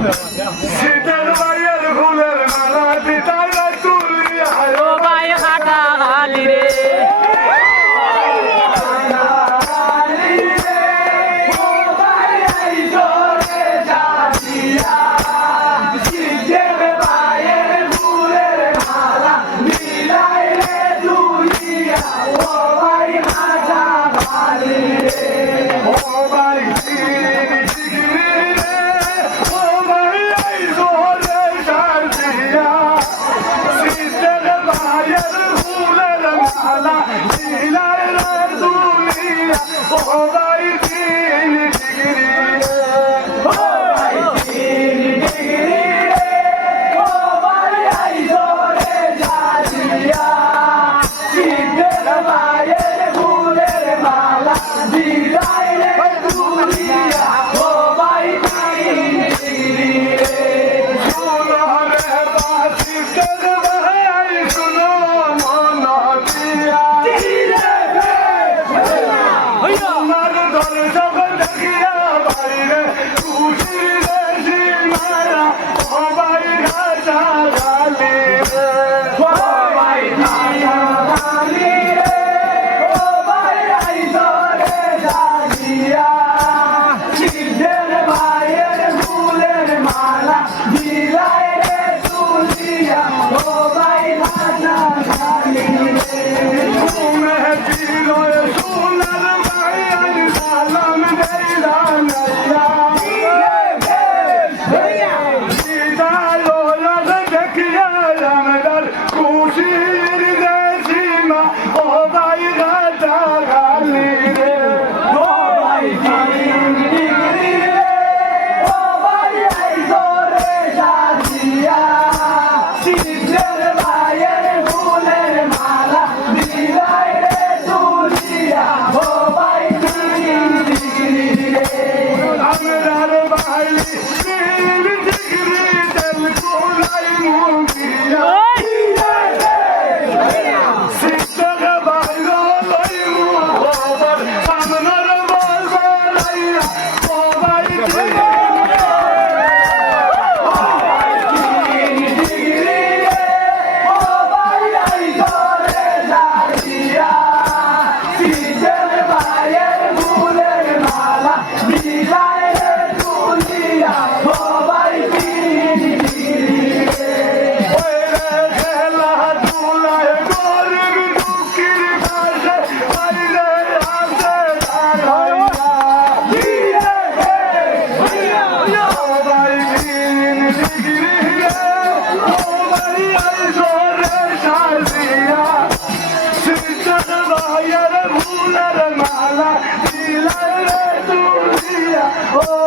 감사합니다. Mala Thank you. ফুলের মালা দিলাই রে তুলিয়া ও